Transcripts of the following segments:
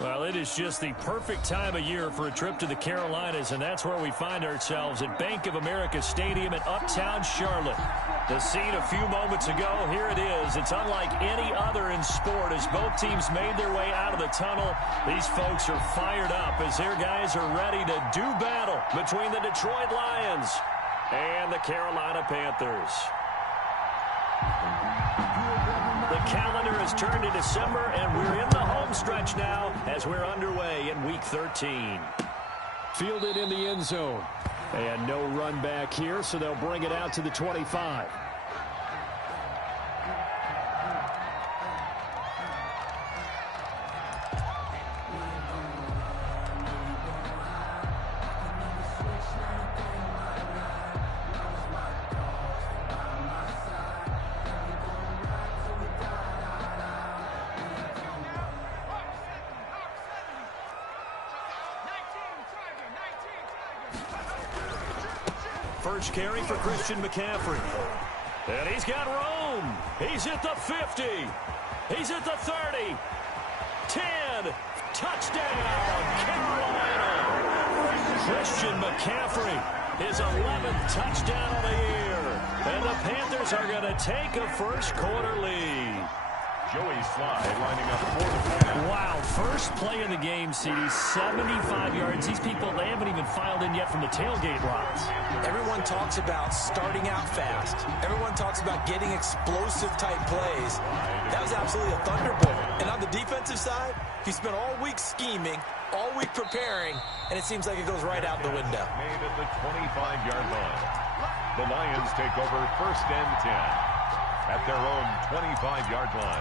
Well, it is just the perfect time of year for a trip to the Carolinas, and that's where we find ourselves at Bank of America Stadium in Uptown Charlotte. The scene a few moments ago, here it is. It's unlike any other in sport as both teams made their way out of the tunnel. These folks are fired up as their guys are ready to do battle between the Detroit Lions and the Carolina Panthers. The calendar has turned to December, and we're in the home stretch now as we're underway in Week 13. Fielded in the end zone. And no run back here, so they'll bring it out to the 25. First carry for Christian McCaffrey. And he's got room. He's at the 50. He's at the 30. 10. Touchdown, Carolina. Christian McCaffrey, his 11th touchdown of the year. And the Panthers are going to take a first quarter lead. Joey Sly lining up for the point. Wow, first play in the game, CD, 75 yards. These people, they haven't even filed in yet from the tailgate lots. Everyone talks about starting out fast. Everyone talks about getting explosive-type plays. That was absolutely a thunderbolt. And on the defensive side, he spent all week scheming, all week preparing, and it seems like it goes right out the window. Made at the 25-yard line. The Lions take over 1st and 10. At their own 25-yard line.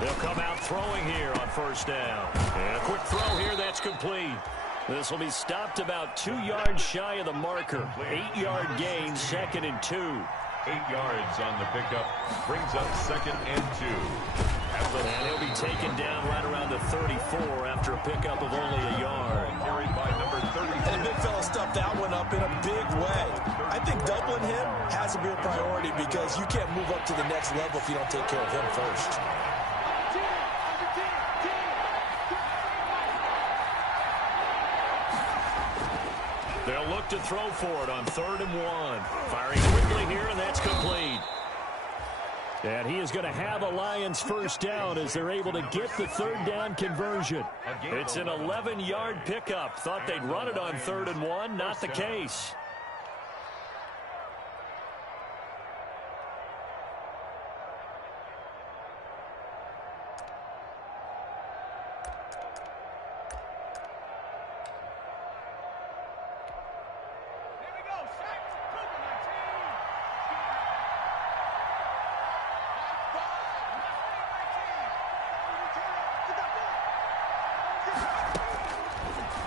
They'll come out throwing here on 1st down. And a quick throw here that's complete. This will be stopped about 2 yards shy of the marker. 8-yard gain, 2nd and 2. 8 yards on the pickup. Brings up 2nd and 2. And he'll be taken down right around the 34 after a pickup of only a yard. Carried by number 30. And the big fella stuffed that one up in a big way. I think doubling him has to be a priority because you can't move up to the next level if you don't take care of him first. They'll look to throw for it on 3rd and 1. Firing quickly here, and that's complete. And he is going to have a Lions first down as they're able to get the 3rd down conversion. It's an 11-yard pickup. Thought they'd run it on 3rd and 1. Not the case.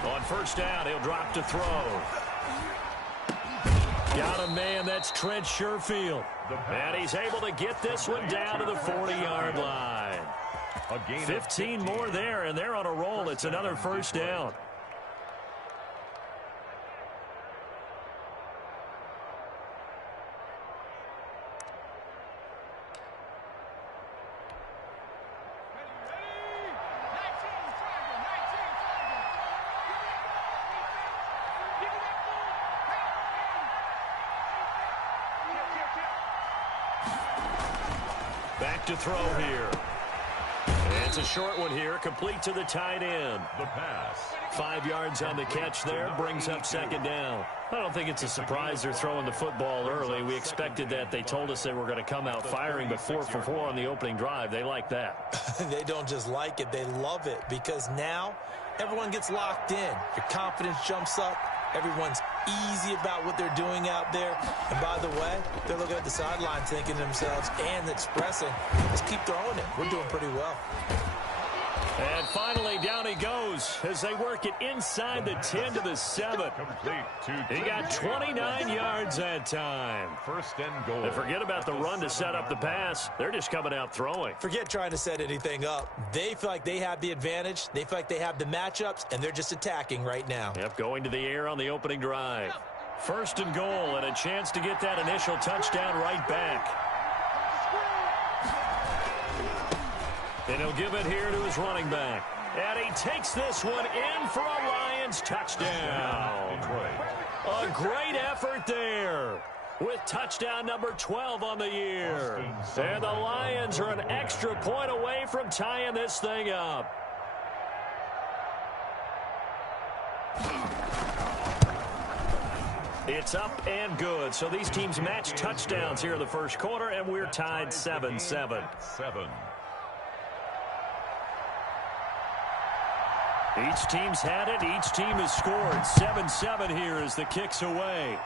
On 1st down, he'll drop to throw. Got a man, that's Trent Sherfield. And he's able to get this one down to the 40-yard line. 15 more there, and they're on a roll. It's another 1st down. Back to throw here. And it's a short one here, complete to the tight end. The pass. 5 yards on the catch there, brings up 2nd down. I don't think it's a surprise they're throwing the football early. We expected that. They told us they were going to come out firing, but 4 for 4 on the opening drive. They like that. They don't just like it, they love it, because now everyone gets locked in. Your confidence jumps up. Everyone's easy about what they're doing out there. And by the way, they're looking at the sideline thinking to themselves and expressing, let's keep throwing it. We're doing pretty well. And finally, down he goes. goes as they work it inside the 10 to the 7. He got 29 yards that time. First and goal. And forget about the run to set up the pass. They're just coming out throwing. Forget trying to set anything up. They feel like they have the advantage. They feel like they have the matchups, and they're just attacking right now. Yep, going to the air on the opening drive. First and goal, and a chance to get that initial touchdown right back. And he'll give it here to his running back. And he takes this one in for a Lions touchdown. A great effort there with touchdown number 12 on the year. And the Lions are an extra point away from tying this thing up. It's up and good. So these teams match touchdowns here in the first quarter, and we're tied 7-7. Each team's had it. Each team has scored. 7-7 here as the kick's away.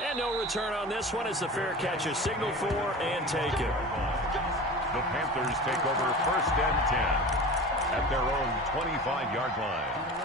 And no return on this one as the fair catch is signaled for and taken. The Panthers take over first and 10 at their own 25-yard line.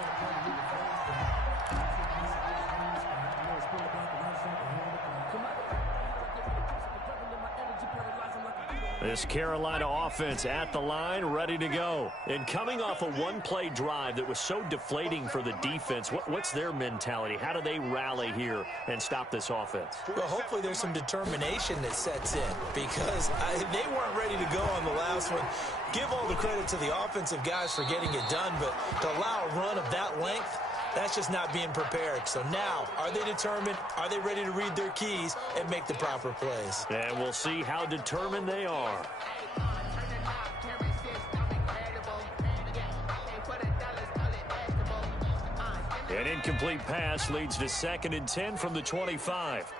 This Carolina offense at the line, ready to go. And coming off a one-play drive that was so deflating for the defense, what's their mentality? How do they rally here and stop this offense? Well, hopefully there's some determination that sets in because they weren't ready to go on the last one. Give all the credit to the offensive guys for getting it done, but to allow a run of that length, that's just not being prepared. So now, are they determined? Are they ready to read their keys and make the proper plays? And we'll see how determined they are. An incomplete pass leads to 2nd and 10 from the 25.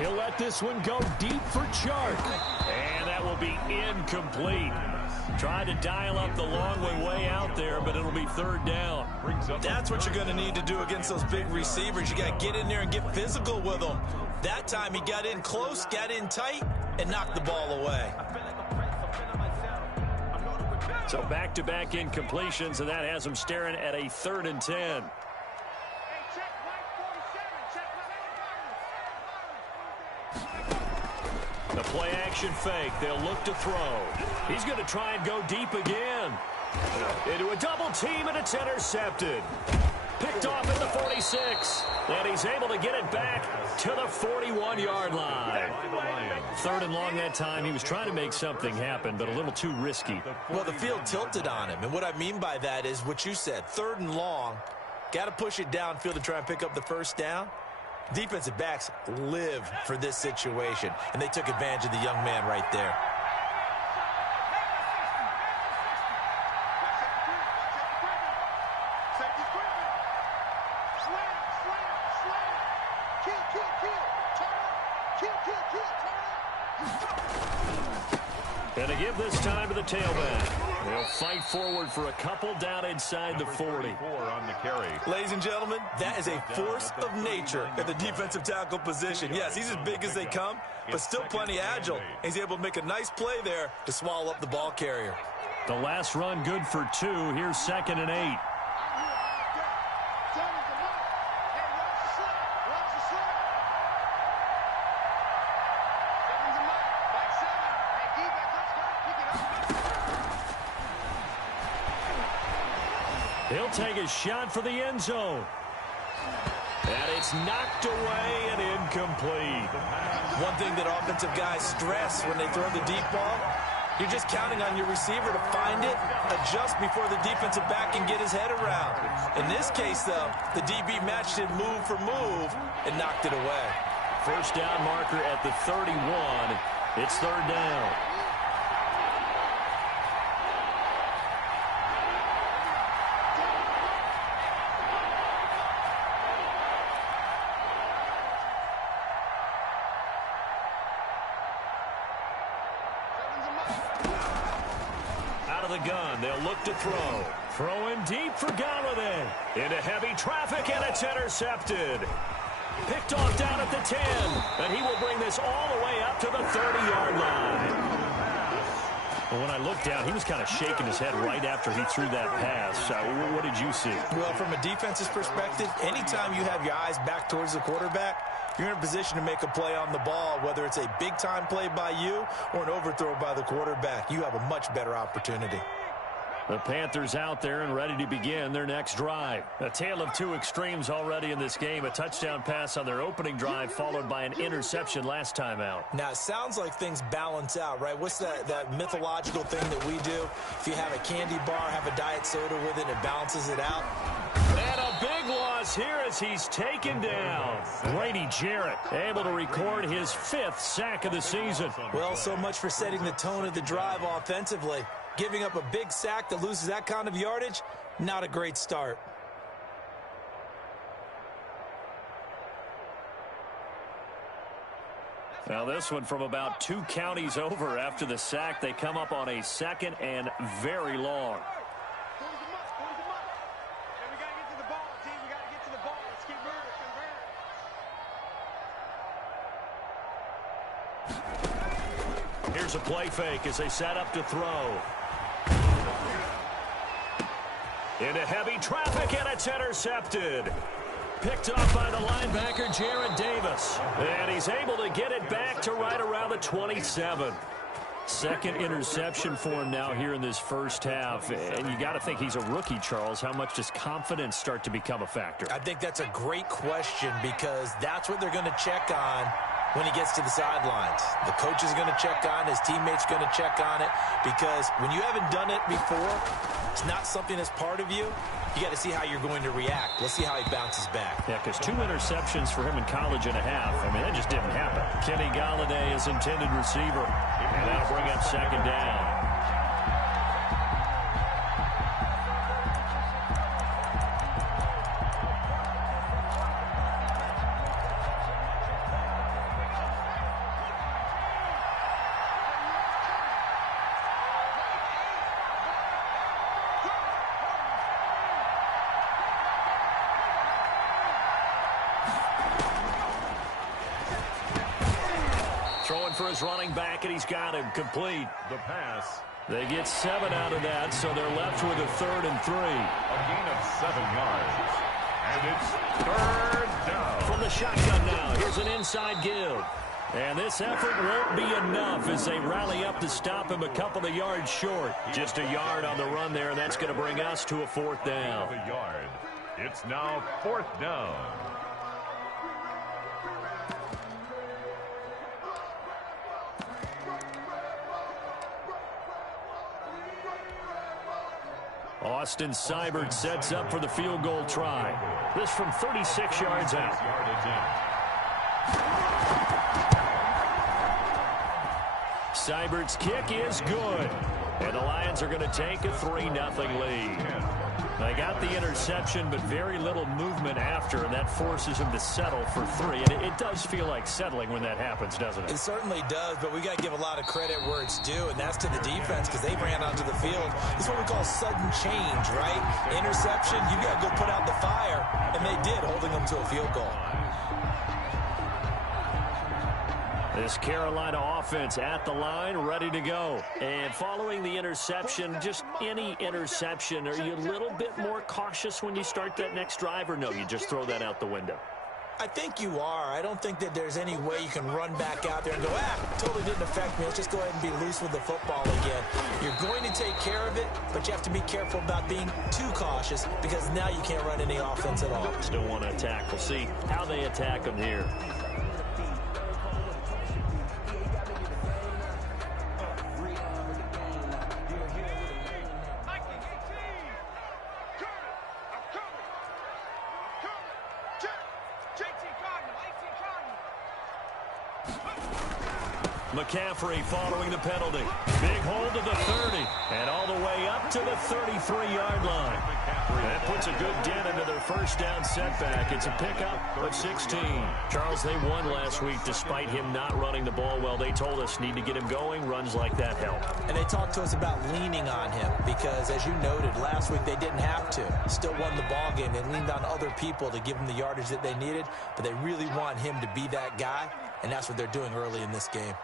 He'll let this one go deep for Chark. And that will be incomplete. Tried to dial up the long way out there, but it'll be 3rd down. That's what you're going to need to do against those big receivers. You got to get in there and get physical with them. That time he got in close, got in tight, and knocked the ball away. So back-to-back incompletions, and that has him staring at a 3rd and 10. The play-action fake. They'll look to throw. He's going to try and go deep again. Into a double team, and it's intercepted. Picked off at the 46. And he's able to get it back to the 41-yard line. 3rd and long that time. He was trying to make something happen, but a little too risky. Well, the field tilted on him. And what I mean by that is what you said. 3rd and long. Got to push it downfield to try and pick up the first down. Defensive backs live for this situation, and they took advantage of the young man right there. And to give this time to the tailback. They'll fight forward for a couple down inside the 40. On the carry. Ladies and gentlemen, that is a force of nature at the defensive tackle position. Yes, he's as big as they come, but still plenty agile. He's able to make a nice play there to swallow up the ball carrier. The last run good for 2. Here's 2nd and 8. He'll take a shot for the end zone. And it's knocked away and incomplete. One thing that offensive guys stress when they throw the deep ball, you're just counting on your receiver to find it, adjust before the defensive back can get his head around. In this case, though, the DB matched it move for move and knocked it away. First down marker at the 31. It's 3rd down. Out of the gun, they'll look to throw. Throwing deep for Galladay. Into heavy traffic, and it's intercepted. Picked off down at the 10. And he will bring this all the way up to the 30-yard line. Well, when I looked down, he was kind of shaking his head right after he threw that pass. What did you see? Well, from a defense's perspective, anytime you have your eyes back towards the quarterback, you're in a position to make a play on the ball, whether it's a big-time play by you or an overthrow by the quarterback. You have a much better opportunity. The Panthers out there and ready to begin their next drive. A tale of two extremes already in this game. A touchdown pass on their opening drive followed by an interception last time out. Now, it sounds like things balance out, right? What's that mythological thing that we do? If you have a candy bar, have a diet soda with it, it balances it out. And a big loss here as he's taken down. Grady Jarrett able to record his 5th sack of the season. Well, so much for setting the tone of the drive offensively. Giving up a big sack that loses that kind of yardage, not a great start. Now this one from about 2 counties over after the sack. They come up on a 2nd and very long. Here's a play fake as they set up to throw. Into heavy traffic, and it's intercepted. Picked off by the linebacker, Jared Davis. And he's able to get it back to right around the 27. 2nd interception for him now here in this first half. And you got to think he's a rookie, Charles. How much does confidence start to become a factor? I think that's a great question because that's what they're going to check on when he gets to the sidelines. The coach is going to check on, his teammates going to check on it, because when you haven't done it before, it's not something that's part of you. You got to see how you're going to react. Let's see how he bounces back. Yeah, because 2 interceptions for him in college and a half. I mean, that just didn't happen. Kenny Galladay is intended receiver, and that'll bring up 2nd down. For his running back, and he's got him complete. The pass. They get 7 out of that, so they're left with a 3rd and 3. A gain of 7 yards. And it's 3rd down. From the shotgun now, here's an inside give. And this effort won't be enough as they rally up to stop him a couple of yards short. Just a yard on the run there, and that's going to bring us to a 4th down. A yard. It's now 4th down. Austin Seibert sets up for the field goal try. This from 36 yards out. Seibert's kick is good. And the Lions are going to take a 3-0 lead. They got the interception, but very little movement after, and that forces them to settle for 3. And it does feel like settling when that happens, doesn't it? It certainly does, but we got to give a lot of credit where it's due, and that's to the defense because they ran onto the field. This is what we call sudden change, right? Interception, you got to go put out the fire, and they did, holding them to a field goal. This Carolina offense at the line, ready to go. And following the interception, just any interception, are you a little bit more cautious when you start that next drive, or no, you just throw that out the window? I think you are. I don't think that there's any way you can run back out there and go, totally didn't affect me. Let's just go ahead and be loose with the football again. You're going to take care of it, but you have to be careful about being too cautious because now you can't run any offense at all. Still want to attack. We'll see how they attack them here. McCaffrey following the penalty. Big hold to the 30. And all the way up to the 33-yard line. That puts a good dent into their first down setback. It's a pickup of 16. Charles, they won last week despite him not running the ball well. They told us need to get him going. Runs like that help. And they talked to us about leaning on him because, as you noted, last week they didn't have to. Still won the ball game. They leaned on other people to give them the yardage that they needed, but they really want him to be that guy, and that's what they're doing early in this game.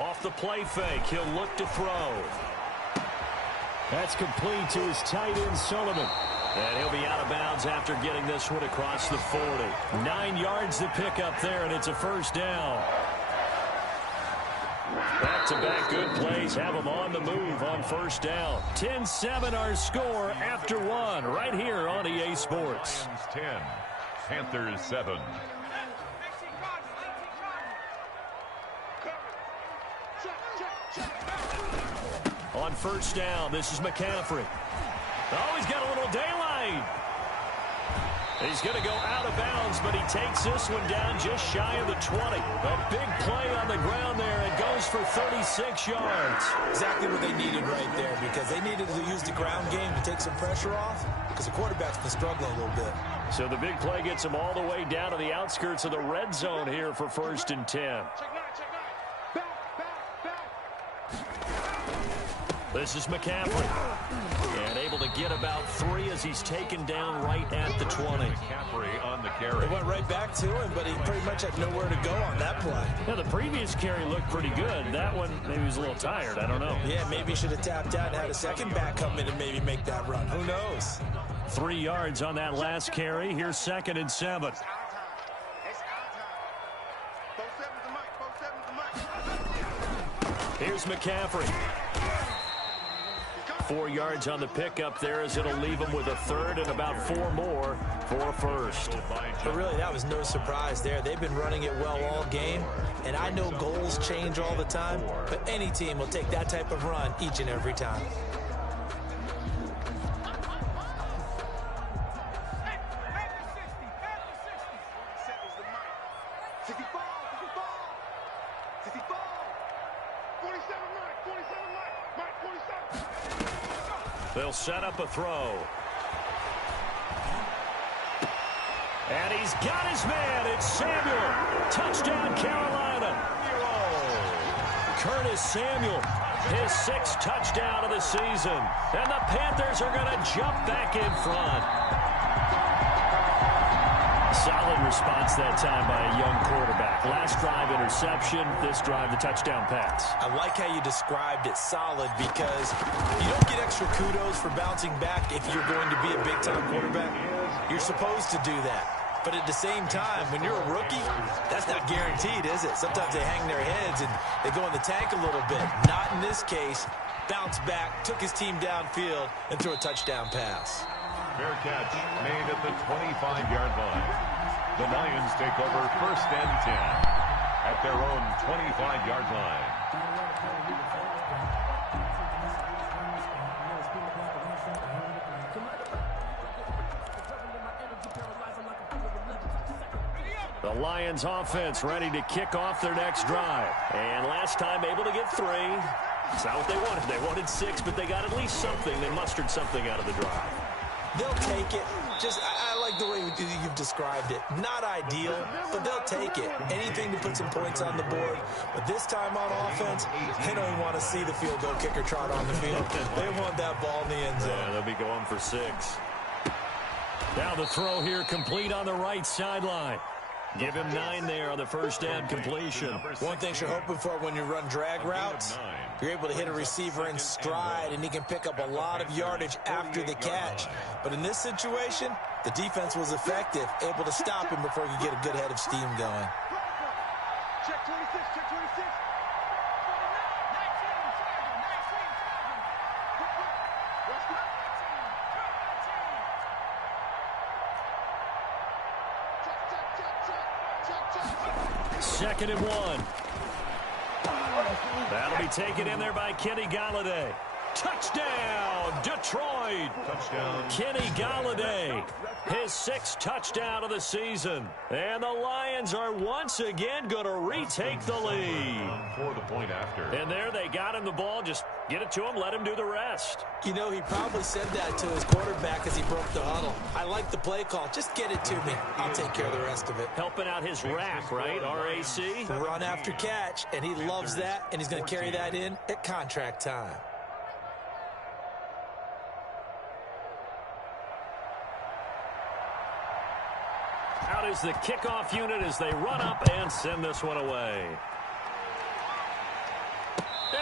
Off the play fake, he'll look to throw. That's complete to his tight end, Sullivan. And he'll be out of bounds after getting this one across the 40. 9 yards to pick up there, and it's a first down. Back-to-back good plays have them on the move on first down. 10-7 our score after one right here on EA Sports. Lions 10, Panthers 7. On first down, this is McCaffrey. Oh, he's got a little daylight. He's going to go out of bounds, but he takes this one down just shy of the 20. A big play on the ground there. It goes for 36 yards. Exactly what they needed right there, because they needed to use the ground game to take some pressure off, because the quarterback's been struggling a little bit. So the big play gets him all the way down to the outskirts of the red zone here for 1st and 10. This is McCaffrey. And able to get about 3 as he's taken down right at the 20. McCaffrey on the carry. They went right back to him, but he pretty much had nowhere to go on that play. Yeah, the previous carry looked pretty good. That one, maybe he was a little tired. I don't know. Yeah, maybe he should have tapped out and had a second back come in and maybe make that run. Who knows? 3 yards on that last carry. Here's 2nd and 7. Here's McCaffrey. 4 yards on the pickup there as it'll leave him with a 3rd and about 4 more for a 1st. But really, that was no surprise there. They've been running it well all game, and I know goals change all the time, but any team will take that type of run each and every time. They'll set up a throw. And he's got his man. It's Samuel. Touchdown, Carolina. Curtis Samuel, his 6th touchdown of the season. And the Panthers are going to jump back in front. Solid response that time by a young quarterback. Last drive, interception. This drive, the touchdown pass. I like how you described it, solid, because you don't get extra kudos for bouncing back if you're going to be a big-time quarterback. You're supposed to do that. But at the same time, when you're a rookie, that's not guaranteed, is it? Sometimes they hang their heads and they go in the tank a little bit. Not in this case. Bounced back, took his team downfield, and threw a touchdown pass. Fair catch made at the 25-yard line. The Lions take over 1st and 10 at their own 25-yard line. The Lions offense ready to kick off their next drive. And last time able to get 3. It's not what they wanted. They wanted 6, but they got at least something. They mustered something out of the drive. They'll take it. I like the way you've described it. Not ideal, but they'll take it. Anything to put some points on the board. But this time on offense, they don't even want to see the field goal kicker trot on the field. They want that ball in the end zone. Yeah, they'll be going for 6. Now the throw here complete on the right sideline. Give him 9 there on the first down completion. One thing you're hoping for when you run drag routes, you're able to hit a receiver in stride, and he can pick up a lot of yardage after the catch. But in this situation, the defense was effective, able to stop him before he could get a good head of steam going. Check 26, check 26. Second and 1. That'll be taken in there by Kenny Galladay. Touchdown, Detroit. Touchdown. Kenny Golladay, his 6th touchdown of the season. And the Lions are once again going to retake the lead. For the point after. And there they got him the ball. Just get it to him, let him do the rest. You know, he probably said that to his quarterback as he broke the huddle. I like the play call. Just get it to me. I'll take care of the rest of it. Helping out his rack, right? RAC. Run after catch, and he loves that, and he's going to carry that in at contract time. Out is the kickoff unit as they run up and send this one away.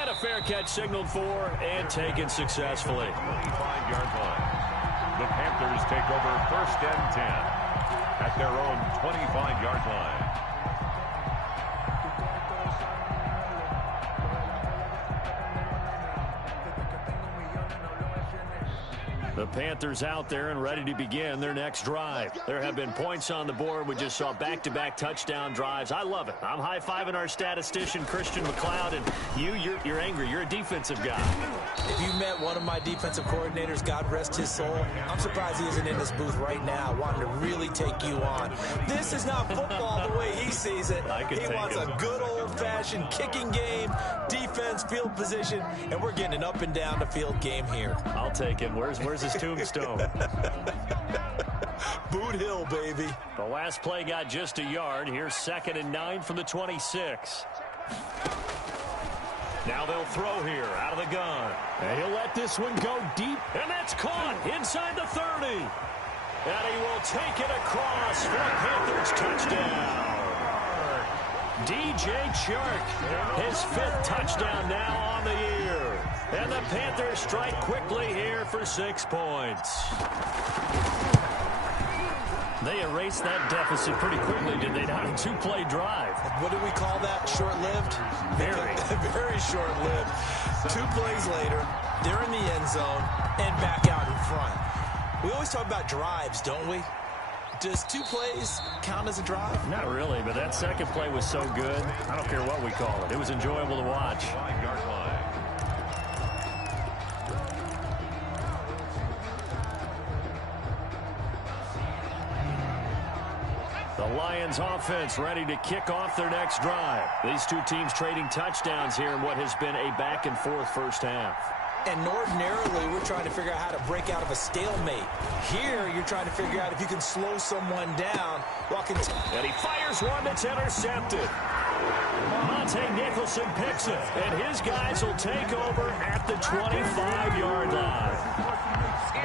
And a fair catch signaled for and taken successfully. 25-yard line. The Panthers take over 1st and 10 at their own 25-yard line. The Panthers out there and ready to begin their next drive. There have been points on the board. We just saw back-to-back touchdown drives. I love it. I'm high-fiving our statistician, Christian McLeod, and you're angry. You're a defensive guy. If you met one of my defensive coordinators, God rest his soul, I'm surprised he isn't in this booth right now wanting to really take you on. This is not football the way he sees it. He wants a good old-fashioned kicking game, defense, field position, and we're getting an up-and-down-the-field game here. I'll take him. Where's his tombstone? Boot Hill, baby. The last play got just a yard. Here's 2nd and 9 from the 26. Now they'll throw here out of the gun. And he'll let this one go deep. And that's caught inside the 30. And he will take it across for a Panthers touchdown. DJ Chark, his 5th touchdown now on the year. And the Panthers strike quickly here for 6 points. They erased that deficit pretty quickly, did they not? A 2-play drive. What do we call that? Short-lived? Very. Very short-lived. 2 plays later, they're in the end zone and back out in front. We always talk about drives, don't we? Does 2 plays count as a drive? Not really, but that second play was so good. I don't care what we call it. It was enjoyable to watch. 5-yard line. The Lions offense ready to kick off their next drive. These 2 teams trading touchdowns here in what has been a back-and-forth first half. And ordinarily, we're trying to figure out how to break out of a stalemate. Here, you're trying to figure out if you can slow someone down while and he fires one that's intercepted. Monte Nicholson picks it, and his guys will take over at the 25-yard line.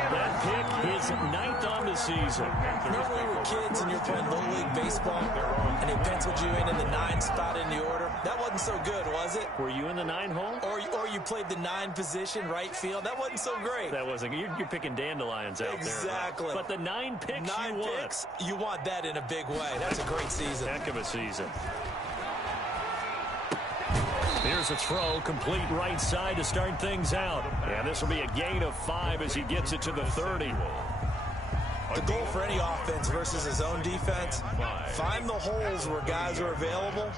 That pick is 9th on the season. Remember when we were kids and you're playing Little League baseball and they penciled you in the 9 spot in the order? That wasn't so good, was it? Were you in the 9 hole? Or you played the 9 position, right field? That wasn't so great. That wasn't. You're picking dandelions out there. Exactly. But the 9 picks 9 you want. picks, you want that in a big way. That's a great season. Heck of a season. Here's a throw, complete right side to start things out. And this will be a gain of 5 as he gets it to the 30. The goal for any offense versus his own defense, find the holes where guys are available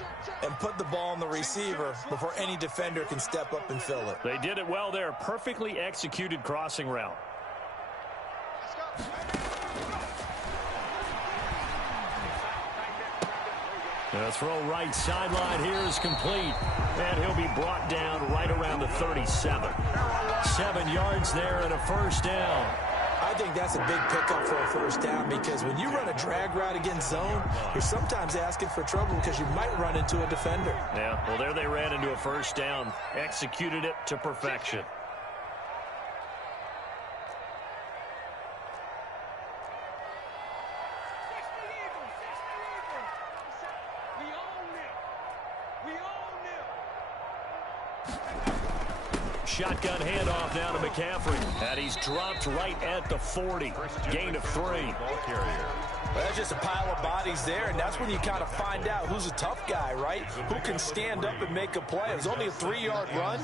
and put the ball on the receiver before any defender can step up and fill it. They did it well there. Perfectly executed crossing route. The throw right sideline here is complete. And he'll be brought down right around the 37. 7 yards there and a first down. I think that's a big pickup for a first down because when you run a drag route against zone, you're sometimes asking for trouble because you might run into a defender. Yeah, well, there they ran into a first down. Executed it to perfection. Shotgun handoff now to McCaffrey. And he's dropped right at the 40. Gain of 3. Well, that's just a pile of bodies there, and that's when you kind of find out who's a tough guy, right? Who can stand up and make a play. It was only a 3-yard run,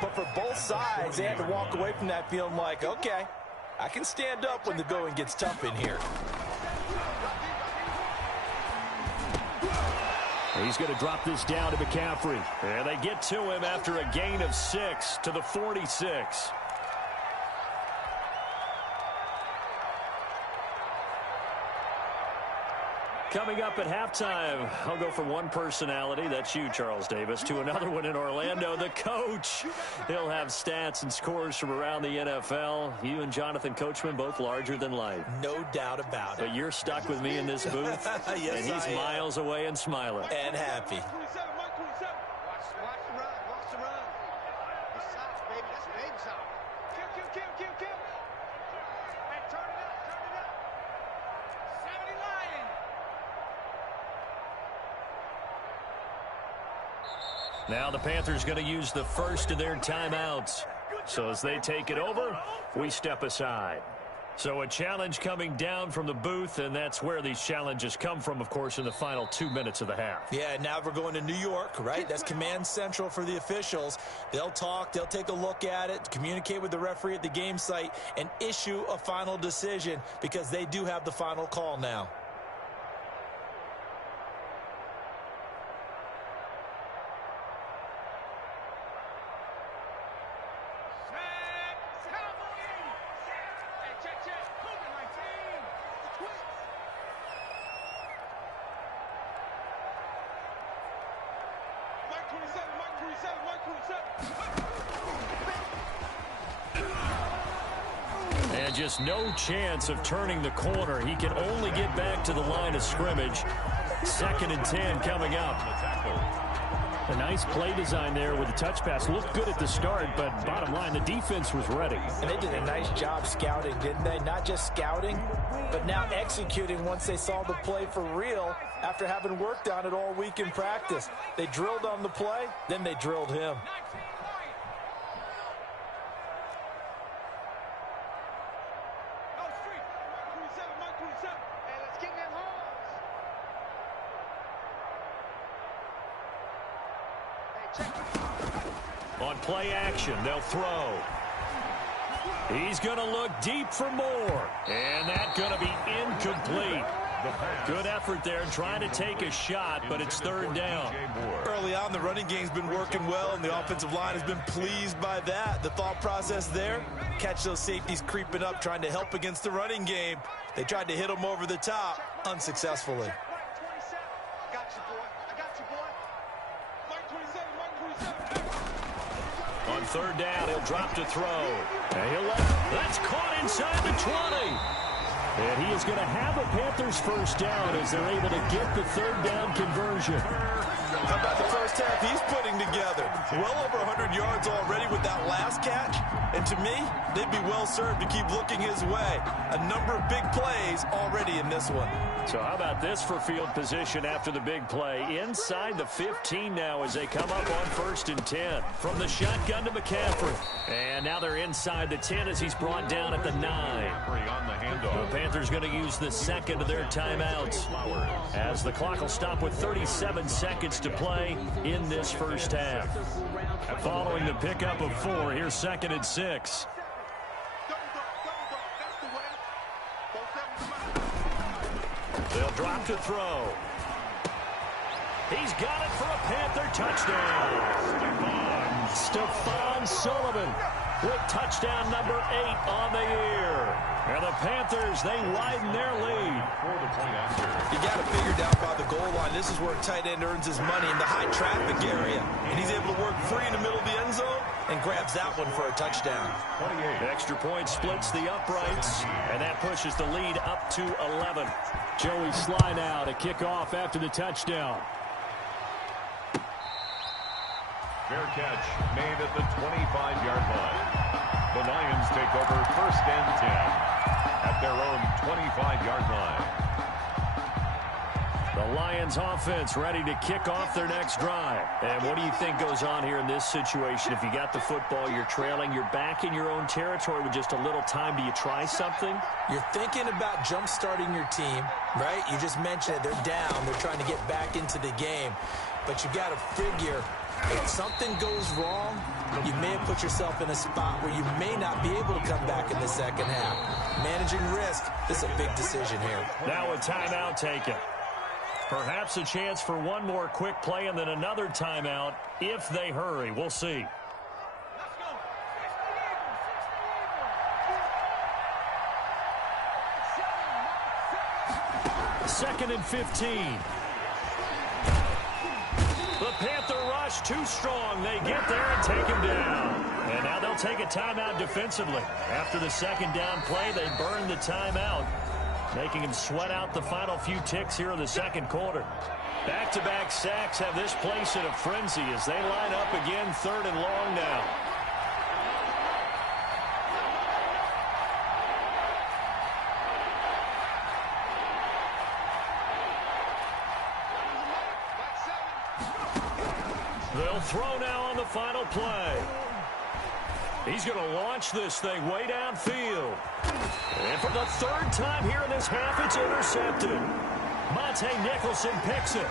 but for both sides, they had to walk away from that feeling like, okay, I can stand up when the going gets tough in here. He's going to drop this down to McCaffrey. And they get to him after a gain of 6 to the 46. Coming up at halftime, I'll go from one personality, that's you, Charles Davis, to another one in Orlando, the coach. He'll have stats and scores from around the NFL. You and Jonathan Coachman, both larger than life. No doubt about it. But you're stuck with me in this booth, yes, and he's miles away and smiling. And happy. Watch the run. Watch the run. It's soft, baby. That's baby soft. Kill. Hey, turn it up. 70 Lions. Now the Panthers going to use the first of their timeouts. So as they take it over, we step aside. So a challenge coming down from the booth, and that's where these challenges come from, of course, in the final 2 minutes of the half. Yeah, now we're going to New York, right? That's command central for the officials. They'll talk, they'll take a look at it, communicate with the referee at the game site, and issue a final decision because they do have the final call now. And just no chance of turning the corner. He can only get back to the line of scrimmage. 2nd and 10 coming up. A nice play design there with the touch pass. Looked good at the start, but bottom line, the defense was ready. And they did a nice job scouting, didn't they? Not just scouting, but now executing once they saw the play for real after having worked on it all week in practice. They drilled on the play, then they drilled him. On play action, they'll throw. He's going to look deep for more. And that's going to be incomplete. Good effort there trying to take a shot, but it's 3rd down. Early on, the running game's been working well, and the offensive line has been pleased by that. The thought process there, catch those safeties creeping up, trying to help against the running game. They tried to hit them over the top, unsuccessfully. On 3rd down, he'll drop to throw. And that's caught inside the 20. And he is going to have a Panthers first down as they're able to get the 3rd down conversion. How about the first half he's putting together? Well over 100 yards already with that last catch. And to me, they'd be well served to keep looking his way. A number of big plays already in this one. So how about this for field position after the big play? Inside the 15 now as they come up on 1st and 10. From the shotgun to McCaffrey. And now they're inside the 10 as he's brought down at the 9. The Panthers going to use the 2nd of their timeouts as the clock will stop with 37 seconds to play in this first half. Following the pickup of 4, here's 2nd and 6. They'll drop to throw. He's got it for a Panther touchdown. Stephon Sullivan with touchdown number 8 on the year. And the Panthers, they widen their lead. You got to figure down by the goal line. This is where a tight end earns his money in the high traffic area. And he's able to work free in the middle of the end zone and grabs that one for a touchdown. Extra point splits the uprights, and that pushes the lead up to 11. Joey Sly now to kick off after the touchdown. Fair catch made at the 25-yard line. The Lions take over 1st and 10 at their own 25-yard line. The Lions offense ready to kick off their next drive. And what do you think goes on here in this situation? If you got the football, you're trailing, you're back in your own territory with just a little time. Do you try something? You're thinking about jump-starting your team, right? You just mentioned it. They're down. They're trying to get back into the game. But you got to figure if something goes wrong, you may have put yourself in a spot where you may not be able to come back in the second half. Managing risk, this is a big decision here. Now a timeout taken. Perhaps a chance for one more quick play and then another timeout if they hurry. We'll see. 2nd and 15. The Panther rush too strong. They get there and take him down. And now they'll take a timeout defensively. After the second down play, they burn the timeout, making him sweat out the final few ticks here in the second quarter. Back-to-back sacks have this place in a frenzy as they line up again 3rd and long now. They'll throw now on the final play. He's going to launch this thing way downfield. And for the 3rd time here in this half, it's intercepted. Monte Nicholson picks it.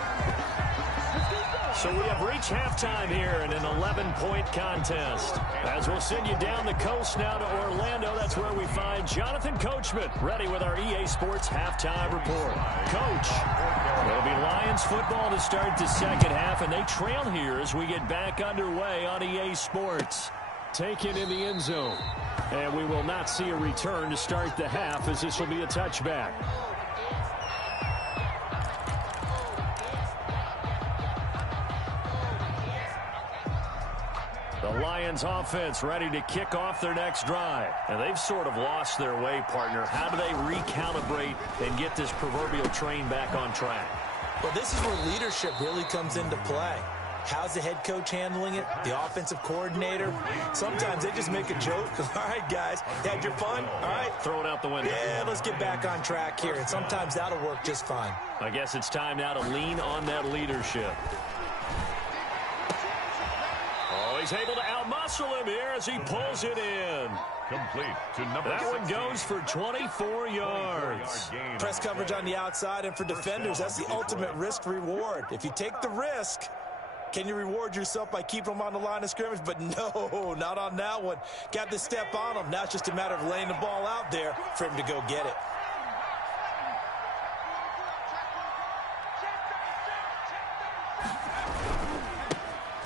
So we have reached halftime here in an 11-point contest. As we'll send you down the coast now to Orlando, that's where we find Jonathan Coachman ready with our EA Sports halftime report. Coach, it'll be Lions football to start the second half, and they trail here as we get back underway on EA Sports. Taken in the end zone. And we will not see a return to start the half as this will be a touchback. The Lions offense ready to kick off their next drive. And they've sort of lost their way, partner. How do they recalibrate and get this proverbial train back on track? Well, this is where leadership really comes into play. How's the head coach handling it? The offensive coordinator? Sometimes they just make a joke. All right, guys, had your fun? All right. Throw it out the window. Yeah, let's get back on track here. And sometimes that'll work just fine. I guess it's time now to lean on that leadership. Oh, he's able to outmuscle him here as he pulls it in. Complete to number That 16. one goes for 24 yards. Press coverage on the outside, and for defenders, that's the ultimate risk-reward. If you take the risk, can you reward yourself by keeping them on the line of scrimmage? But no, not on that one. Got to step on them. Now it's just a matter of laying the ball out there for him to go get it.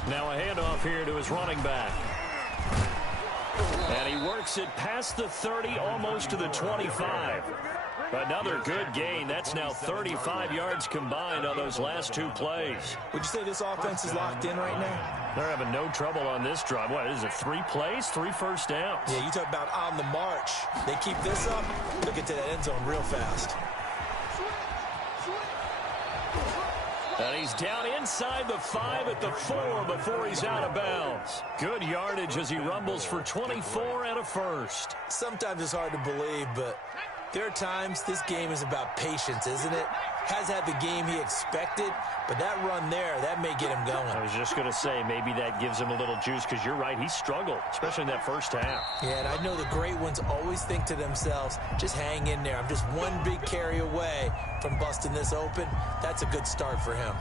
Now a handoff here to his running back. And he works it past the 30, almost to the 25. Another good gain. That's now 35 yards combined on those last two plays. Would you say this offense is locked in right now? They're having no trouble on this drive. What is it, 3 plays, 3 first downs? Yeah, you talk about on the march. They keep this up, they'll get to that end zone real fast. And he's down inside the 5 at the 4 before he's out of bounds. Good yardage as he rumbles for 24 and a first. Sometimes it's hard to believe, but there are times this game is about patience, isn't it? Has had the game he expected, but that run there, that may get him going. I was just going to say, maybe that gives him a little juice, because you're right, he struggled, especially in that first half. Yeah, and I know the great ones always think to themselves, just hang in there. I'm just one big carry away from busting this open. That's a good start for him.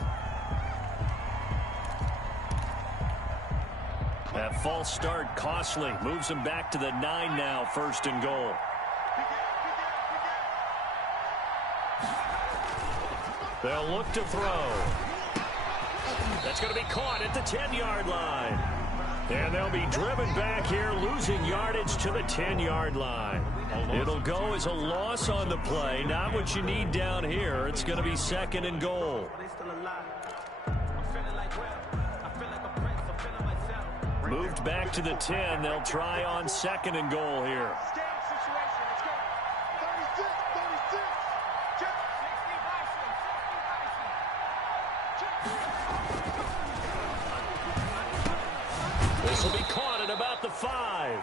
That false start costly. Moves him back to the 9 now, 1st and goal. They'll look to throw. That's going to be caught at the 10-yard line. And they'll be driven back here, losing yardage to the 10-yard line. It'll go as a loss on the play. Not what you need down here. It's going to be 2nd and goal. Moved back to the 10. They'll try on 2nd and goal here. This will be caught at about the 5.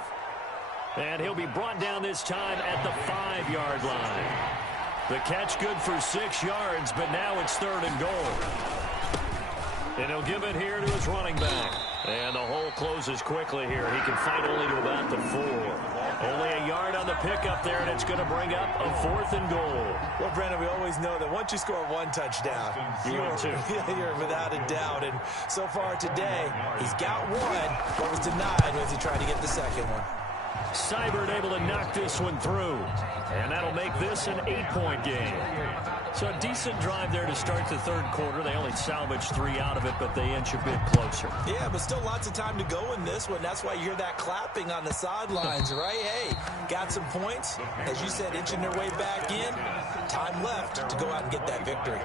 And he'll be brought down this time at the 5-yard line. The catch good for 6 yards, but now it's 3rd and goal. And he'll give it here to his running back. And the hole closes quickly here. He can fight only to about the 4. Only a yard on the pickup there, and it's going to bring up a 4th and goal. Well, Brandon, we always know that once you score 1 touchdown, you're without a doubt. And so far today, he's got 1, but was denied as he tried to get the 2nd one. Seibert able to knock this one through. And that'll make this an 8-point game. So a decent drive there to start the third quarter. They only salvaged 3 out of it, but they inch a bit closer. Yeah, but still lots of time to go in this one. That's why you hear that clapping on the sidelines, right? Hey, got some points. As you said, inching their way back in. Time left to go out and get that victory.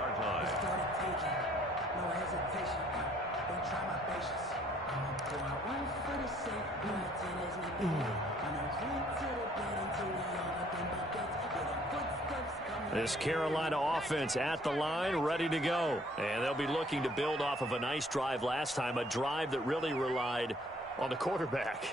This Carolina offense at the line, ready to go. And they'll be looking to build off of a nice drive last time, a drive that really relied on the quarterback.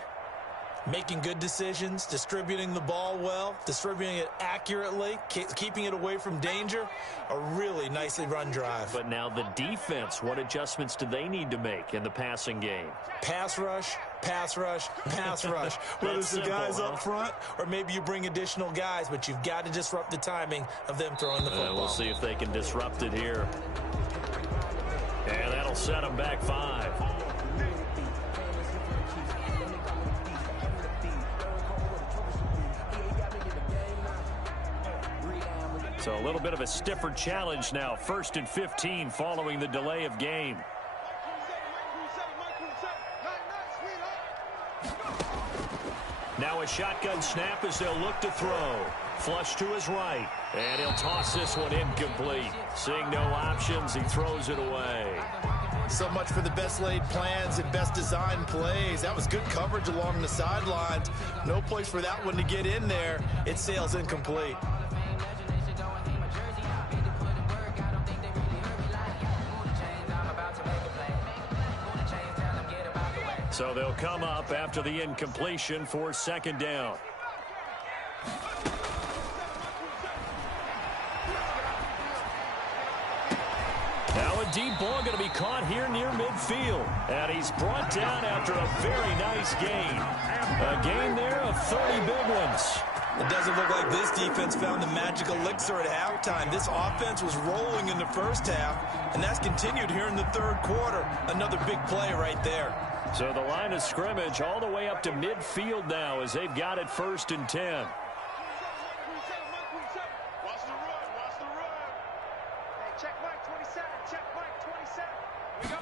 Making good decisions, distributing the ball well, distributing it accurately, keeping it away from danger. A really nicely run drive. But now the defense, what adjustments do they need to make in the passing game? Pass rush, pass rush, pass rush. Whether it's the guys up front or maybe you bring additional guys, but you've got to disrupt the timing of them throwing the football. We'll see if they can disrupt it here. And that'll set them back 5. So a little bit of a stiffer challenge now. 1st and 15 following the delay of game. Now a shotgun snap as they'll look to throw. Flush to his right. And he'll toss this one incomplete. Seeing no options, he throws it away. So much for the best laid plans and best designed plays. That was good coverage along the sidelines. No place for that one to get in there. It sails incomplete. So they'll come up after the incompletion for 2nd down. Now a deep ball going to be caught here near midfield. And he's brought down after a very nice gain. A gain there of 30 big ones. It doesn't look like this defense found the magic elixir at halftime. This offense was rolling in the first half, and that's continued here in the third quarter. Another big play right there. So the line of scrimmage all the way up to midfield now as they've got it 1st and 10. Watch the run. Watch the run. Hey, check Mike 27. Check Mike 27. We go.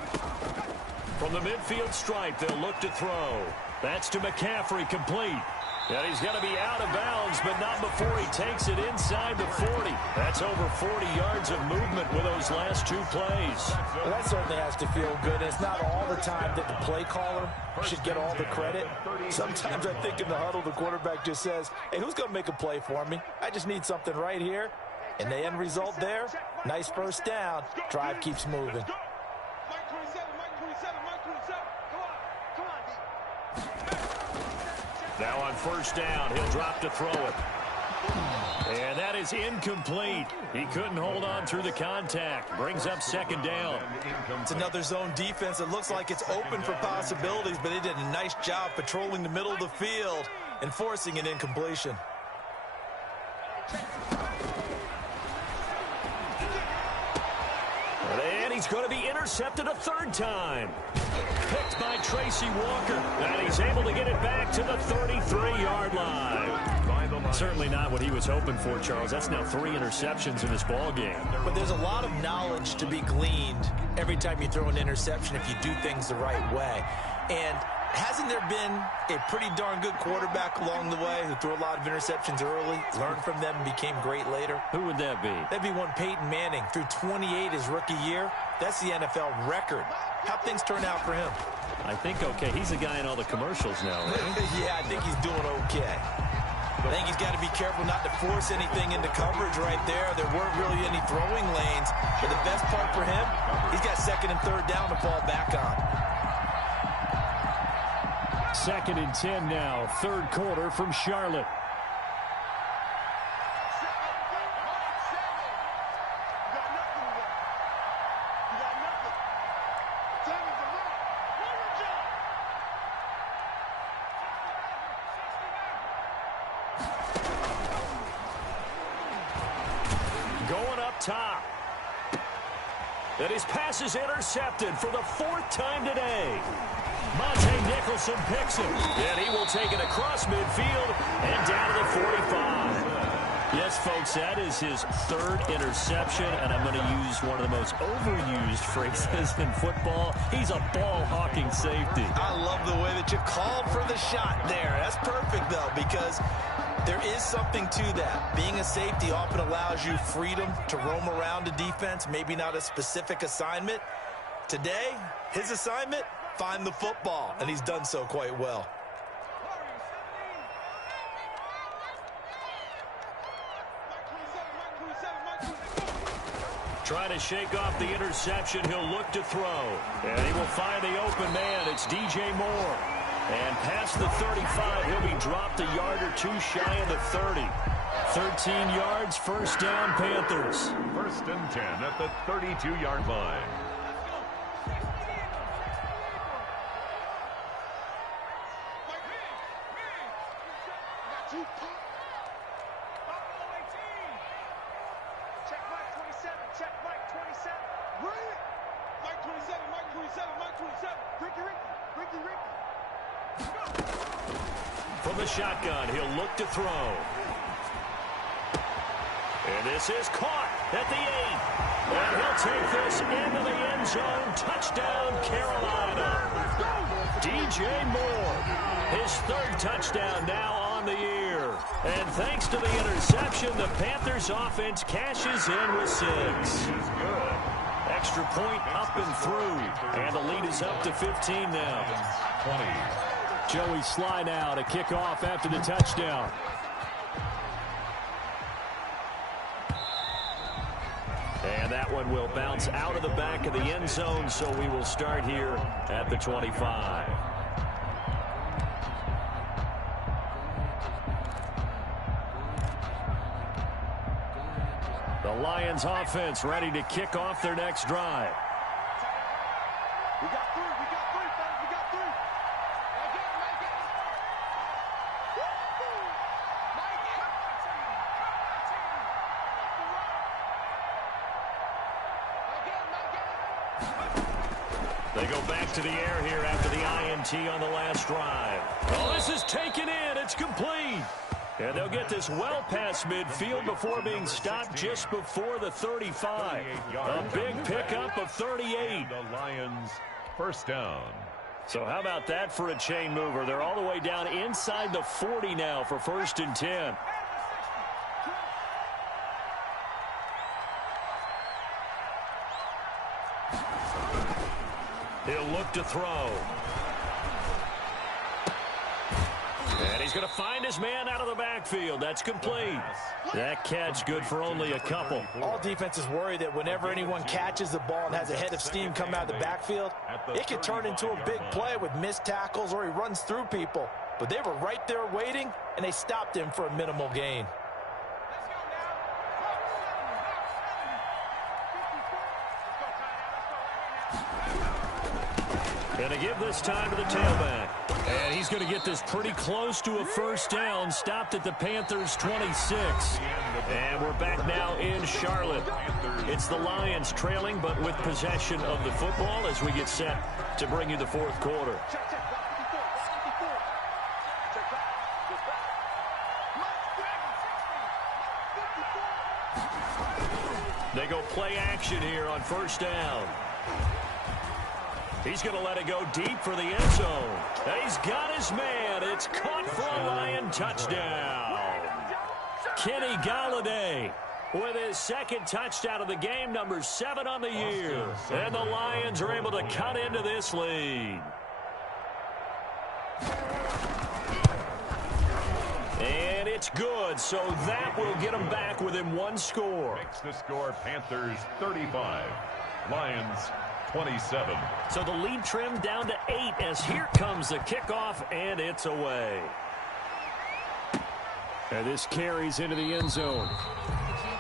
From the midfield stripe, they'll look to throw. That's to McCaffrey, complete. And he's going to be out of bounds, but not before he takes it inside the 40. That's over 40 yards of movement with those last 2 plays. Well, that certainly has to feel good. It's not all the time that the play caller should get all the credit. Sometimes I think in the huddle, the quarterback just says, hey, who's going to make a play for me? I just need something right here. And the end result there, nice first down. Drive keeps moving. Mike 27. Mike 27. Mike 27. Come on, D. Now on 1st down, he'll drop to throw it. And that is incomplete. He couldn't hold on through the contact. Brings up 2nd down. It's another zone defense. It looks like it's open for possibilities, but they did a nice job patrolling the middle of the field and forcing an incompletion. And he's going to be intercepted a 3rd time. Picked by Tracy Walker. And he's able to get it back to the 33-yard line. Certainly not what he was hoping for, Charles. That's now 3 interceptions in this ball game. But there's a lot of knowledge to be gleaned every time you throw an interception if you do things the right way. And hasn't there been a pretty darn good quarterback along the way who threw a lot of interceptions early, learned from them, and became great later? Who would that be? That'd be one Peyton Manning. Threw 28 his rookie year. That's the NFL record. How'd things turn out for him? I think okay. He's a guy in all the commercials now, right? Yeah, I think he's doing okay. I think he's got to be careful not to force anything into coverage right there. There weren't really any throwing lanes. But the best part for him, he's got 2nd and 3rd down to fall back on. 2nd and 10 now. 3rd quarter from Charlotte. And his pass is intercepted for the 4th time today. Monte Nicholson picks him, and he will take it across midfield and down to the 45. Yes, folks, that is his 3rd interception, and I'm going to use one of the most overused phrases in football. He's a ball-hawking safety. I love the way that you called for the shot there. That's perfect, though, because there is something to that. Being a safety often allows you freedom to roam around a defense, maybe not a specific assignment. Today, his assignment, find the football, and he's done so quite well. Trying to shake off the interception, he'll look to throw. And he will find the open man. It's DJ Moore. And past the 35, he'll be dropped a yard or 2 shy of the 30. 13 yards, 1st down, Panthers. 1st and 10 at the 32-yard line. From the shotgun, he'll look to throw. And this is caught at the 8. And he'll take this into the end zone. Touchdown, Carolina. DJ Moore, his 3rd touchdown now on the year. And thanks to the interception, the Panthers offense cashes in with 6. Extra point up and through. And the lead is up to 15 now. 20. Joey Sly now to kick off after the touchdown. And that one will bounce out of the back of the end zone, so we will start here at the 25. The Lions offense ready to kick off their next drive. We got 3, fellas, we got 3. They go back to the air here after the INT on the last drive. Oh, this is taken in. It's complete. And they'll get this well past midfield before being stopped just before the 35. A big pickup of 38. The Lions, 1st down. So how about that for a chain mover? They're all the way down inside the 40 now for 1st and 10. He'll look to throw. And he's going to find his man out of the backfield. That's complete. That catch good for only a couple. All defenses worry that whenever anyone catches the ball and has a head of steam come out of the backfield, it can turn into a big play with missed tackles or he runs through people. But they were right there waiting, and they stopped him for a minimal gain. Going to give this time to the tailback. And he's going to get this pretty close to a 1st down. Stopped at the Panthers' 26. And we're back now in Charlotte. It's the Lions trailing, but with possession of the football as we get set to bring you the 4th quarter. They go play action here on 1st down. He's going to let it go deep for the end zone. And he's got his man. It's caught for a Lion touchdown. Kenny Galladay with his 2nd touchdown of the game, number 7 on the year. And the Lions are able to cut into this lead. And it's good, so that will get them back within 1 score. Makes the score Panthers 35, Lions 27. So the lead trimmed down to 8 as here comes the kickoff, and it's away. And this carries into the end zone.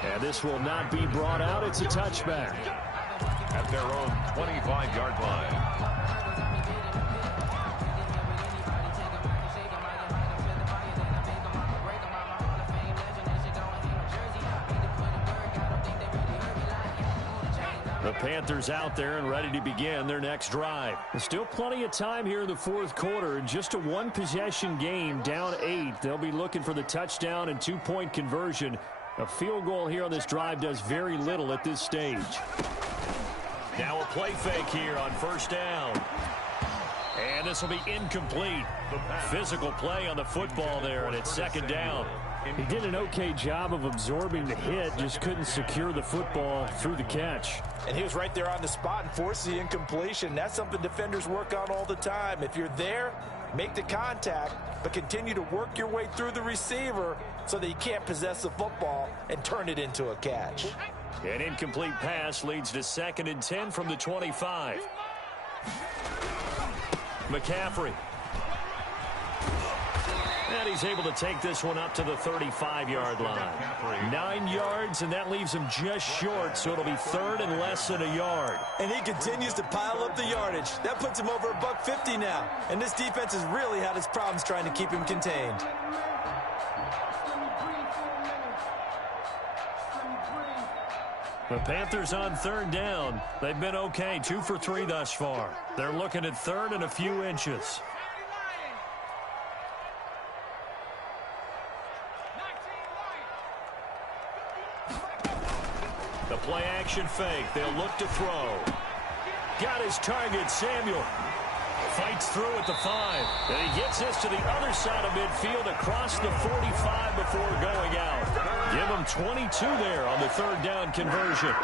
And this will not be brought out. It's a touchback. At their own 25-yard line. The Panthers out there and ready to begin their next drive. There's still plenty of time here in the fourth quarter. Just a one-possession game, down 8. They'll be looking for the touchdown and two-point conversion. A field goal here on this drive does very little at this stage. Now a play fake here on first down. And this will be incomplete. Physical play on the football there, and it's second down. He did an okay job of absorbing the hit, just couldn't secure the football through the catch. And he was right there on the spot and forced the incompletion. That's something defenders work on all the time. If you're there, make the contact, but continue to work your way through the receiver so that you can't possess the football and turn it into a catch. An incomplete pass leads to 2nd and 10 from the 25. McCaffrey. And he's able to take this one up to the 35-yard line. 9 yards, and that leaves him just short, so it'll be 3rd and less than a yard. And he continues to pile up the yardage. That puts him over $150 now. And this defense has really had its problems trying to keep him contained. The Panthers on 3rd down. They've been okay, 2 for 3 thus far. They're looking at 3rd and a few inches. The play action fake. They'll look to throw. Got his target, Samuel. Fights through at the 5. And he gets this to the other side of midfield across the 45 before going out. Give him 22 there on the 3rd down conversion.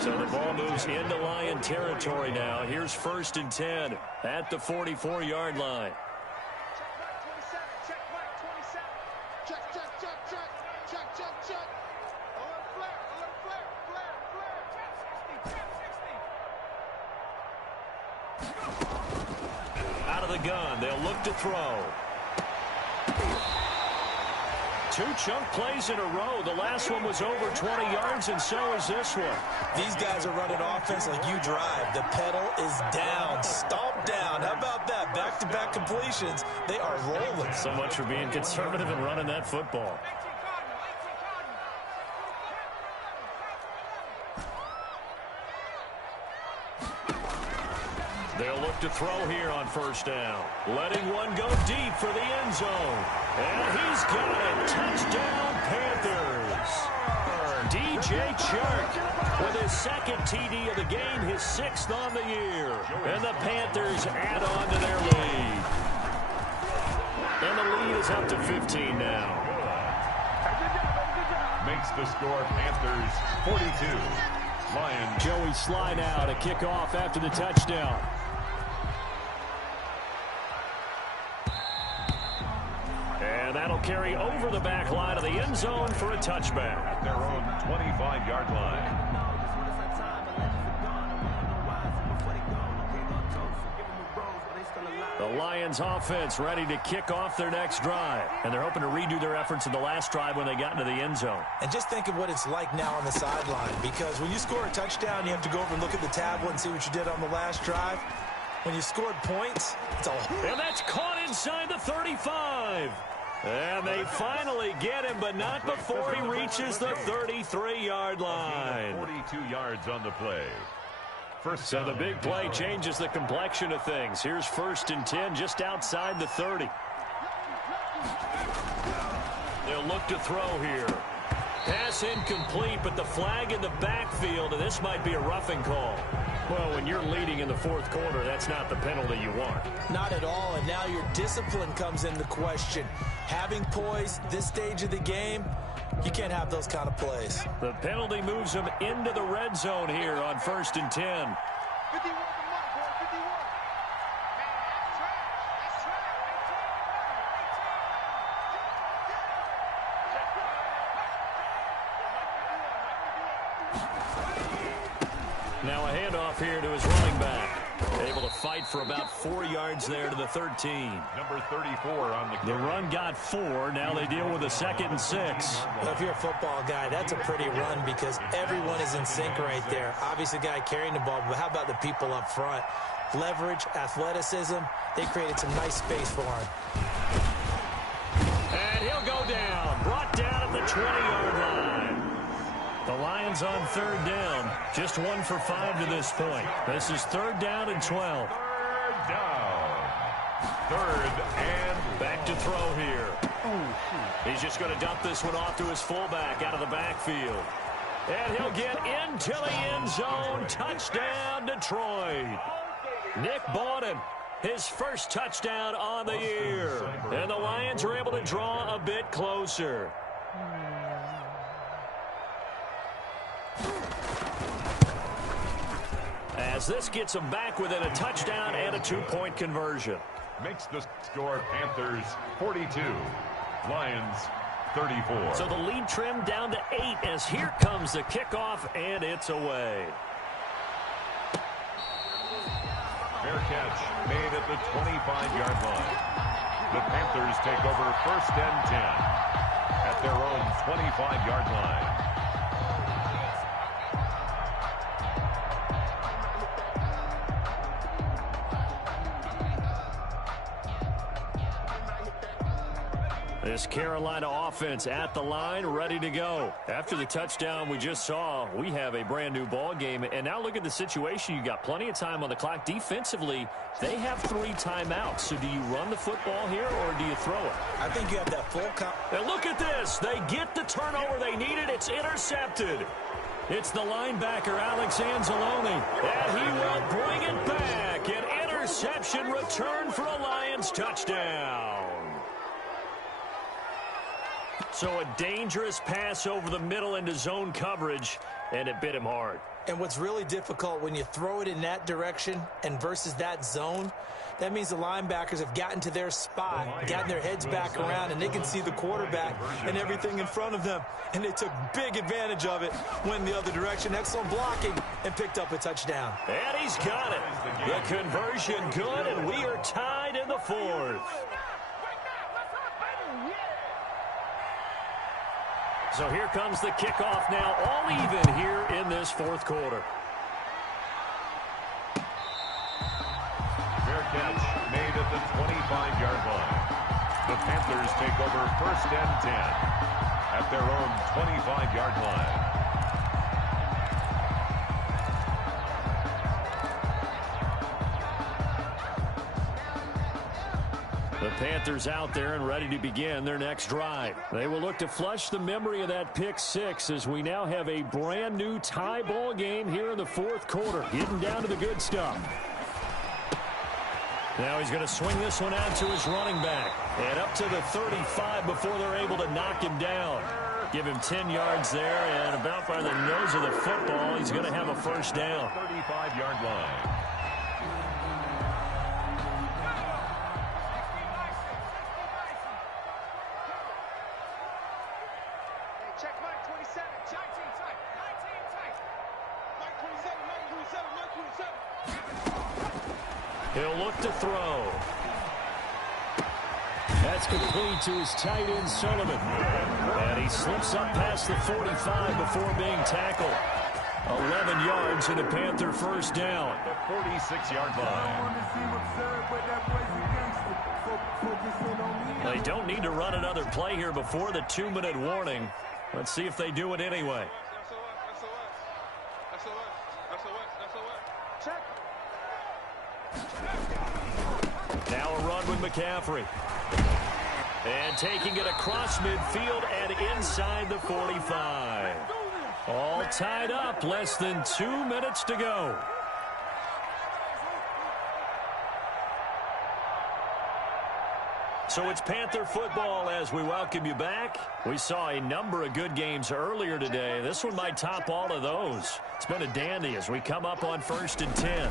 So the ball moves into Lion territory now. Here's 1st and 10 at the 44-yard line. Out of the gun, they'll look to throw. 2 chunk plays in a row. The last one was over 20 yards, and so is this one. These guys are running offense like you drive. The pedal is down, stomp down. How about that? Back-to-back completions. They are rolling. So much for being conservative and running that football. They'll look to throw here on 1st down. Letting one go deep for the end zone. And he's got it. Touchdown, Panthers. DJ Chark with his 2nd TD of the game, his 6th on the year. And the Panthers add on to their lead. And the lead is up to 15 now. Makes the score Panthers 42. Lions. Joey Sly now to kick off after the touchdown. And that'll carry over the back line of the end zone for a touchback. At their own 25-yard line. The Lions offense ready to kick off their next drive. And they're hoping to redo their efforts in the last drive when they got into the end zone. And just think of what it's like now on the sideline. Because when you score a touchdown, you have to go over and look at the tablet and see what you did on the last drive. When you scored points, it's all... And that's caught inside the 35. And they finally get him, but not before he reaches the 33-yard line. 42 yards on the play. So the big play changes the complexion of things. Here's 1st and 10 just outside the 30. They'll look to throw here. Pass incomplete, but the flag in the backfield, and this might be a roughing call. Well, when you're leading in the 4th quarter, that's not the penalty you want. Not at all, and now your discipline comes into question. Having poise this stage of the game, you can't have those kind of plays. The penalty moves him into the red zone here on 1st and 10. Now a handoff here to his running back. Able to fight for about 4 yards there to the 13. Number 34 on the carry. The run got 4. Now they deal with a 2nd and 6. Well, if you're a football guy, that's a pretty run because everyone is in sync right there. Obviously, the guy carrying the ball, but how about the people up front? Leverage, athleticism, they created some nice space for him. And he'll go down. Brought down at the 20-yard line. The Lions on 3rd down. Just 1 for 5 to this point. This is 3rd down and 12. 3rd down. 3rd and back to throw here. He's just going to dump this one off to his fullback out of the backfield. And he'll get into the end zone. Touchdown, Detroit. Nick Bawden, his first touchdown on the year. And the Lions are able to draw a bit closer. As this gets them back within a touchdown and a 2-point conversion. makes the score Panthers 42, Lions 34. So the lead trimmed down to 8 as here comes the kickoff, and it's away. Fair catch made at the 25-yard line. The Panthers take over 1st and 10 at their own 25-yard line. This Carolina offense at the line, ready to go. After the touchdown we just saw, we have a brand new ball game. And now look at the situation. You got plenty of time on the clock. Defensively, they have 3 timeouts. So do you run the football here or do you throw it? I think you have that full count. And look at this. They get the turnover they needed. It's intercepted. It's the linebacker, Alex Anzalone. And he will bring it back. An interception return for a Lions touchdown. So a dangerous pass over the middle into zone coverage, and it bit him hard. And what's really difficult when you throw it in that direction and versus that zone, that means the linebackers have gotten to their spot, gotten their heads back around, and they can see the quarterback and everything in front of them. And they took big advantage of it, went the other direction, excellent blocking, and picked up a touchdown. And he's got it. The conversion good, and we are tied in the 4th. So here comes the kickoff now, all even here in this 4th quarter. Fair catch made at the 25-yard line. The Panthers take over 1st and 10 at their own 25-yard line. The Panthers out there and ready to begin their next drive. They will look to flush the memory of that pick 6 as we now have a brand new tie ball game here in the 4th quarter. Getting down to the good stuff. Now he's going to swing this one out to his running back. And up to the 35 before they're able to knock him down. Give him 10 yards there, and about by the nose of the football, he's going to have a 1st down. 35-yard line. He'll look to throw. That's complete to his tight end, Sullivan. And he slips up past the 45 before being tackled. 11 yards and a Panther 1st down. The 46-yard line. They don't need to run another play here before the 2-minute warning. Let's see if they do it anyway. Now a run with McCaffrey. And taking it across midfield and inside the 45. All tied up, less than 2 minutes to go. So it's Panther football as we welcome you back. We saw a number of good games earlier today. This one might top all of those. It's been a dandy as we come up on 1st and 10.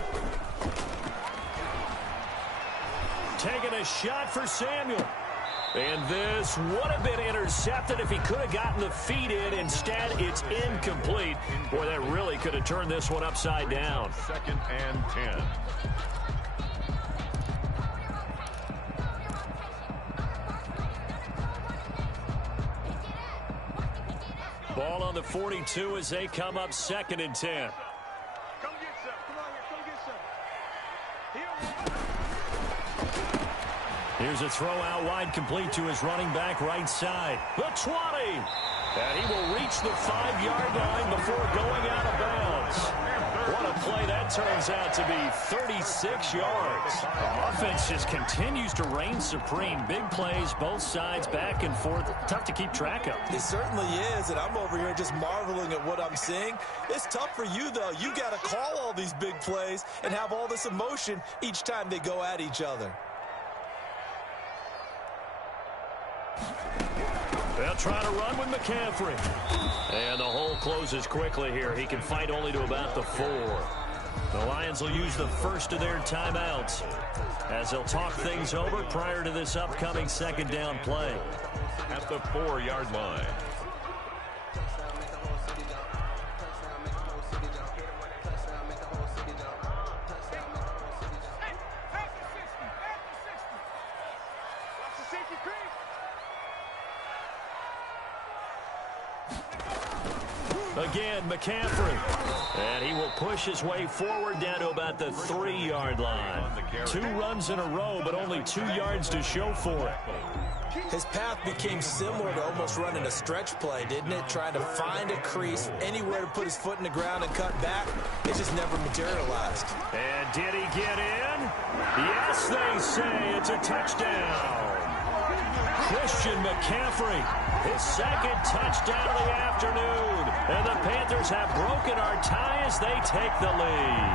Taking a shot for Samuel. And this would have been intercepted if he could have gotten the feet in. Instead, it's incomplete. Boy, that really could have turned this one upside down. 2nd and 10. Ball on the 42 as they come up 2nd and 10. Come get some. Come on here. Come get some. Here. Here's a throw out wide, complete to his running back right side. The 20. And he will reach the 5-yard line before going out of bounds. What a play that turns out to be, 36 yards. The offense just continues to reign supreme. Big plays, both sides, back and forth. Tough to keep track of. It certainly is, and I'm over here just marveling at what I'm seeing. It's tough for you, though. You got to call all these big plays and have all this emotion each time they go at each other. They'll try to run with McCaffrey. And the hole closes quickly here. He can fight only to about the 4. The Lions will use the first of their timeouts as they'll talk things over prior to this upcoming second down play. At the 4-yard line. Again, McCaffrey. And he will push his way forward down to about the 3-yard line. 2 runs in a row, but only 2 yards to show for it. His path became similar to almost running a stretch play, didn't it? Trying to find a crease, anywhere to put his foot in the ground and cut back. It just never materialized. And did he get in? Yes, they say it's a touchdown. Christian McCaffrey, his second touchdown of the afternoon. And the Panthers have broken our tie as they take the lead.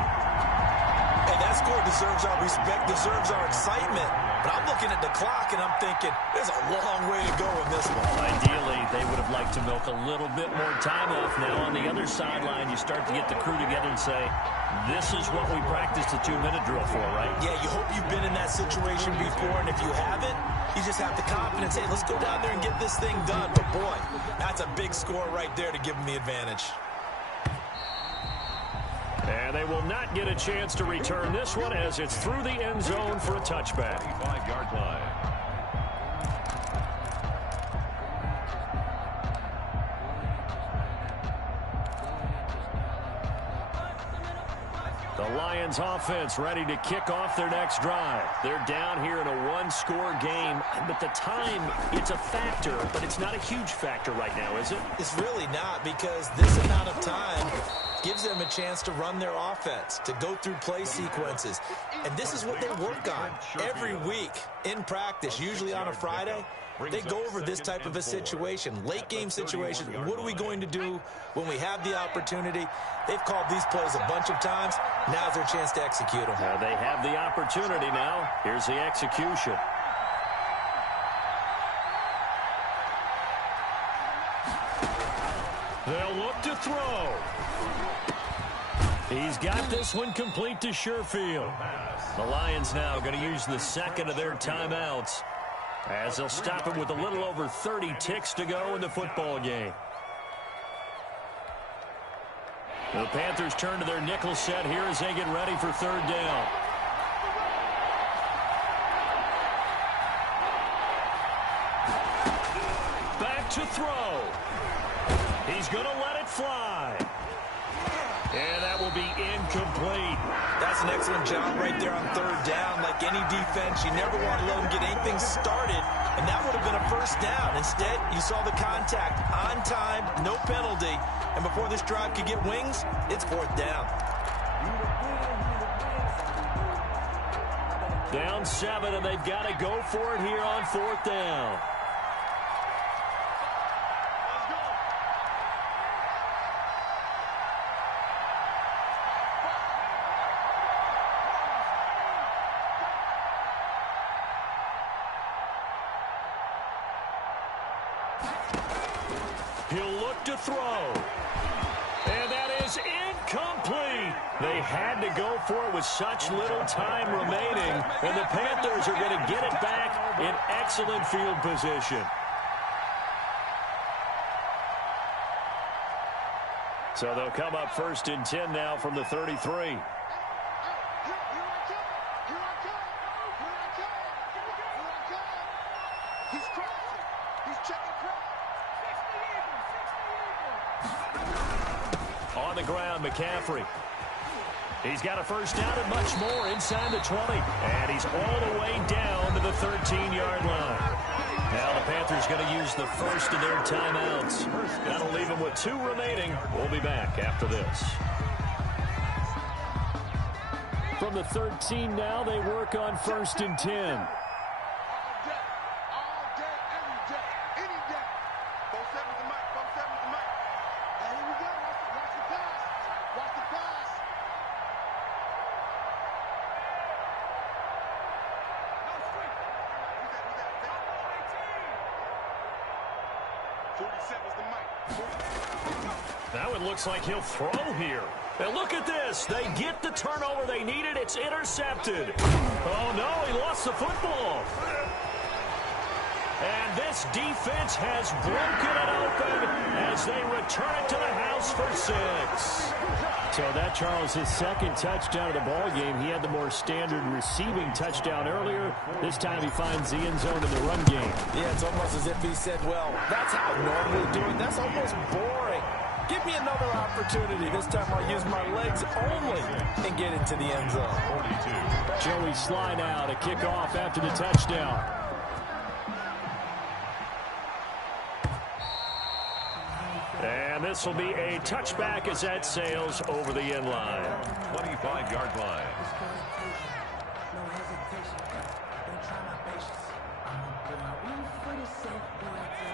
Hey, that score deserves our respect, deserves our excitement. But I'm looking at the clock, and I'm thinking, there's a long way to go in this one. Ideally, they would have liked to milk a little bit more time off. Now, on the other sideline, you start to get the crew together and say, this is what we practiced a 2-minute drill for, right? Yeah, you hope you've been in that situation before, and if you haven't, you just have the confidence, hey, let's go down there and get this thing done. But, boy, that's a big score right there to give them the advantage. And they will not get a chance to return this one as it's through the end zone for a touchback. 5-yard line. The Lions offense ready to kick off their next drive. They're down here in a 1-score game, but the time, it's a factor, but it's not a huge factor right now, is it? It's really not, because this amount of time gives them a chance to run their offense, to go through play sequences. And this is what they work on every week in practice, usually on a Friday. They go over this type of a situation, late-game situation. What are we going to do when we have the opportunity? They've called these plays a bunch of times. Now's their chance to execute them. They have the opportunity now. Here's the execution. They'll look to throw. He's got this one complete to Sherfield. The Lions now going to use the second of their timeouts as they'll stop it with a little over 30 ticks to go in the football game. The Panthers turn to their nickel set here as they get ready for third down. Back to throw. He's going to let it fly. And that will be incomplete. That's an excellent job right there on third down. Like any defense, you never want to let them get anything started, and that would have been a first down. Instead, you saw the contact on time, no penalty, and before this drive could get wings, it's fourth down. Down 7, and they've got to go for it here on fourth down. He'll look to throw. And that is incomplete. They had to go for it with such little time remaining. And the Panthers are going to get it back in excellent field position. So they'll come up first and 10 now from the 33. On the ground, McCaffrey. He's got a first down and much more inside the 20. And he's all the way down to the 13-yard line. Now the Panthers going to use the first of their timeouts. That'll leave them with 2 remaining. We'll be back after this. From the 13 now, they work on 1st and 10. Now it looks like he'll throw here. And look at this. They get the turnover they needed. It's intercepted. Oh, no, he lost the football. And this defense has broken it open as they return it to the house for 6. So that, Charles, his second touchdown of the ball game. He had the more standard receiving touchdown earlier. This time he finds the end zone in the run game. Yeah, it's almost as if he said, well, that's how I normally do it. That's almost boring. Give me another opportunity. This time I'll use my legs only and get into the end zone. 42. Joey Sly now to kick off after the touchdown. And this will be a touchback as that sails over the end line. 25-yard line.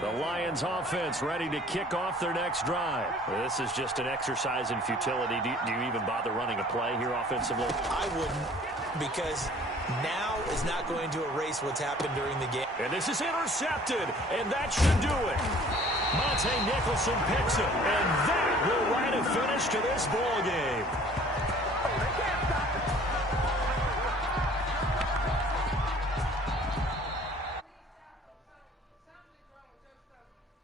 The Lions offense ready to kick off their next drive. This is just an exercise in futility. Do you even bother running a play here offensively? I wouldn't, because now is not going to erase what's happened during the game. And this is intercepted, and that should do it. Monte Nicholson picks it, and that will write a finish to this ball game.